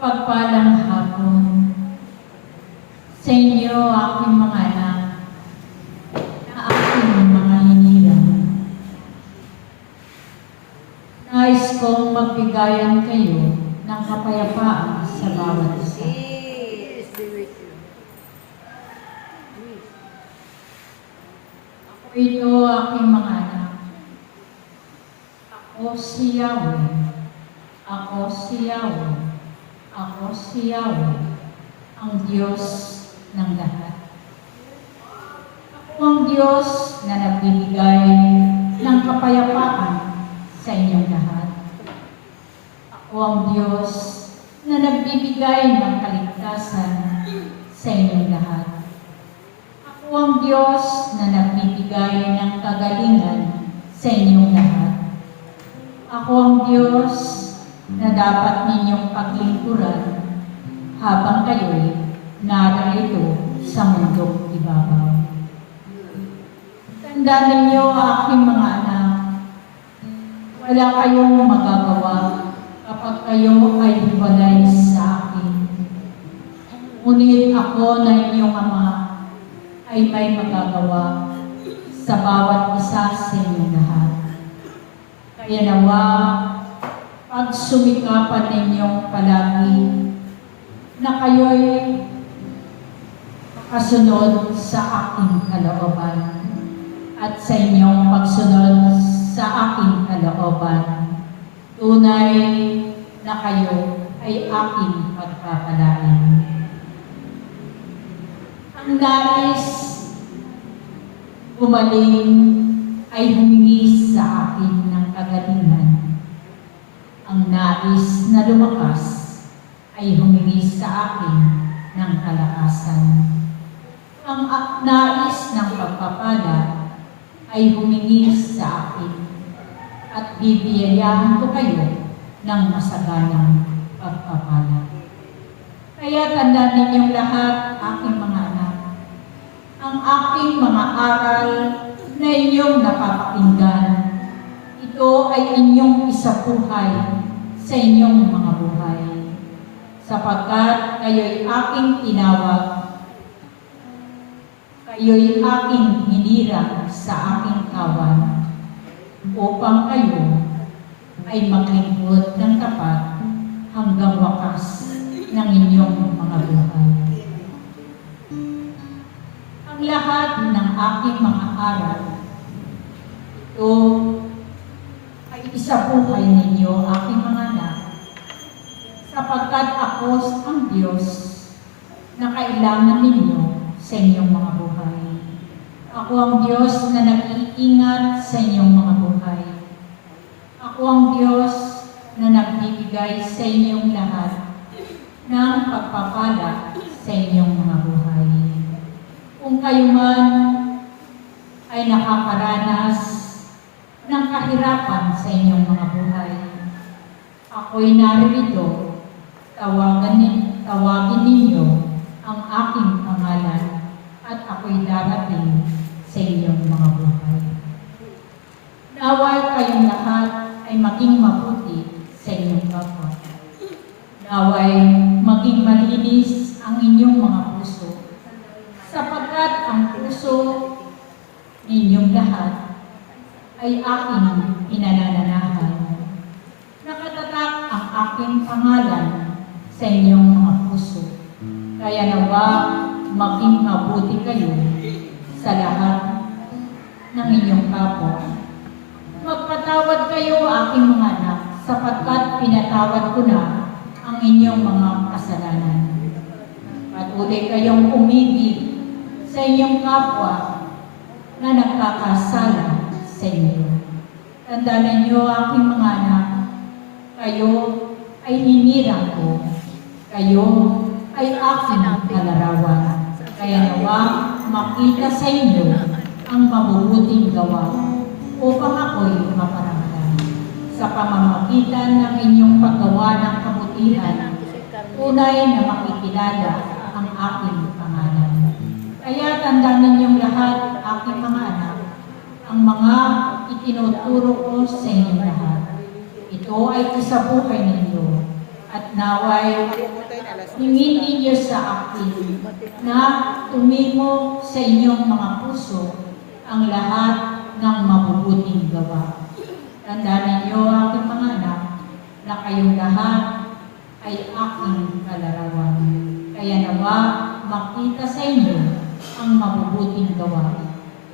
Pagpalang hapon sa inyo, aking mga anak, na aking mga hinirang. Nais kong magbigayan kayo ng kapayapaan sa bawat isa. Ako ito, aking mga anak. Ako si Yahweh. Ako si Yahweh. Ako si Yahweh, ang Diyos ng lahat. Ako ang Diyos na nagbibigay ng kapayapaan sa inyong lahat. Ako ang Diyos na nagbibigay ng kaligtasan sa inyong lahat. Ako ang Diyos na nagbibigay magbigay ng kagalingan sa inyong lahat. Ako ang Diyos na dapat ninyong paglingkuran habang kayo'y narito sa mundong ibabaw. Tandaan ninyo, aking mga anak, wala kayong magagawa kapag kayo ay hiwalay sa akin. Ngunit ako na inyong Ama ay may magagawa sa bawat isa sa inyong lahat. Kaya nawa, pagsumikapan ninyong palagi na kayo'y makasunod sa aking kalooban at sa inyong pagsunod sa aking kalooban, tunay na kayo ay aking pagpapalain. Ang nais gumaling ay humingi sa akin ng kagalingan. Ang nais na lumakas ay humingi sa akin ng kalakasan. Ang nais ng pagpapala ay humingi sa akin at bibiyayahan ko kayo ng masaganang pagpapala. Kaya tandaan ninyong lahat, aking mga anak, ang aking mga aral na inyong napapakinggan, ito ay inyong isabuhay sa inyong mga buhay. Sapagkat kayo'y aking tinawag, kayo'y aking hinirang sa aking kawan, upang kayo ay maglingkod ng tapat hanggang wakas ng inyong mga buhay. Ang lahat ng aking mga aral, ito ay isabuhay ninyo, aking mga anak, sapagkat ako ang Diyos na kailangan ninyo sa inyong mga buhay. Ako ang Diyos na nag-iingat sa inyong mga buhay. Ako ang Diyos na nagbibigay sa inyong lahat ng pagpapala sa inyong mga buhay. Kung kayo man ay nakakaranas ng kahirapan sa inyong mga buhay, ako'y narito, tawagin ninyo ang aking pangalan at ako'y darating sa inyong mga buhay. Naway kayong lahat ay maging mabuti sa inyong kapwa. Naway maging malinis ang inyong mga puso, sapagkat ang puso ninyong lahat ay aking pinanananahan. Nakatatak ang aking pangalan sa inyong mga puso. Kaya nawa maging mabuti kayo sa lahat ng inyong kapwa. Magpatawad kayo, aking mga anak, sapagkat pinatawad ko na ang inyong mga kasalanan. Patuloy kayong umibig sa inyong kapwa na nagkakasala sa inyo. Tandaan ninyo, aking mga anak, kayo ay hinirang ko. Kayo ay aking kalarawan. Kaya nawa makita sa inyo ang mabubuting gawa upang ako'y maparangalan. Sa pamamagitan ng inyong paggawa ng kabutihan, tunay na makikilala ang aking pangalan. Kaya tandaan ninyong lahat, aking mga anak, ang mga itinuturo ko sa inyong lahat. Ito ay isabuhay ninyo at naway hingin ninyo sa akin na tumingo sa inyong mga puso ang lahat ng mabubuting gawa. Tandaan ninyo, aking mga anak, na kayong lahat ay aking kalarawan. Kaya nawa makita sa inyo ang mabubuting gawa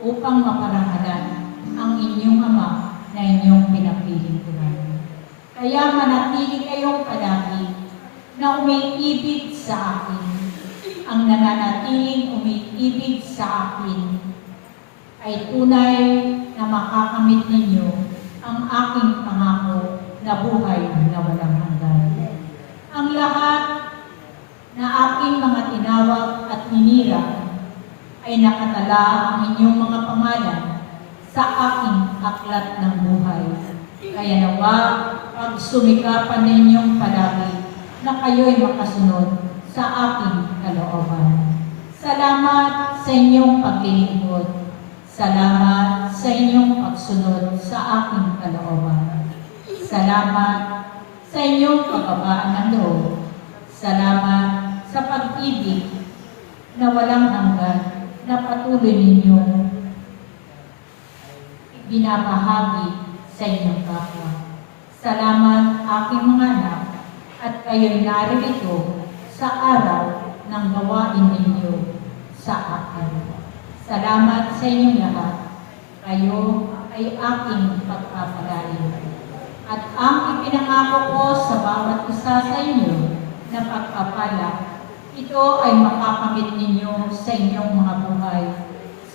upang maparangalan ang inyong Ama na inyong pinapiling tunan. Kaya manatili kayong palagi na umiibig sa akin. Ang nananatiling umiibig sa akin ay tunay na makakamit ninyo ang aking pangako na buhay na walang hanggan. Ang lahat na aking mga tinawag at hinirang ay nakatala ang inyong mga pangalan sa aking aklat ng buhay. Kaya nawa, pag sumikapan ninyong palagi na kayo'y makasunod sa aking kalooban. Salamat sa inyong paglilingkod. Salamat sa inyong pagsunod sa aking kalooban. Salamat sa inyong pagbabaan ng loob. Salamat sa pag-ibig na walang hanggan na patuloy ninyong binabahagi sa inyong kapwa. Salamat aking mga anak at kayo'y narito sa araw ng gawain ninyo sa akin. Salamat sa inyong lahat. Kayo ay aking pagpapalain. At ang ipinangako ko sa bawat isa sa inyo na pagpapala, ito ay makakamit ninyo sa inyong mga buhay.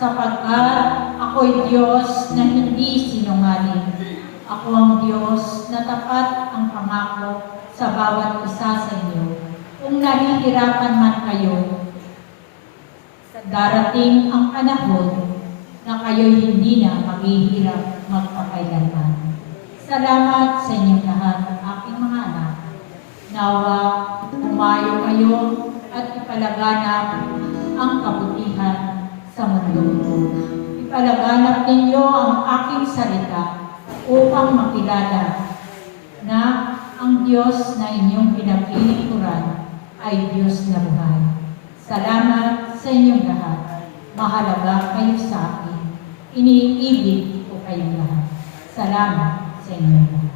Sapagkat ako'y Diyos na hindi sinungaling. Ako ang Diyos na tapat ang pangako sa bawat isa sa inyo. Kung nahihirapan man kayo, darating ang panahon na kayo'y hindi na maghihirap magpakailanman. Salamat sa inyong lahat, aking mga anak. Nawa, umayo kayo at ipalaganap ang kabutihan sa mundo. Ipalaganap ninyo ang aking salita upang makilala na ang Diyos na inyong pinaglilingkuran ay Diyos na buhay. Salamat sa inyong lahat. Mahalaga kayo sa akin. Iniibig ko kayong lahat. Salamat sa inyong lahat.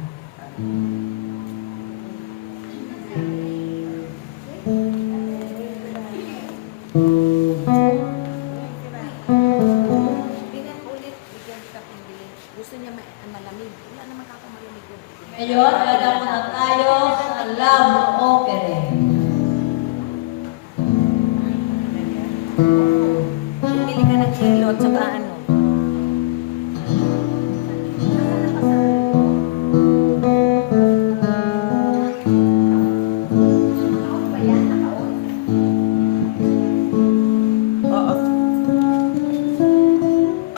Ngayon, lalako na tayo sa love offering. Bumili ka ng kilot, saka ano.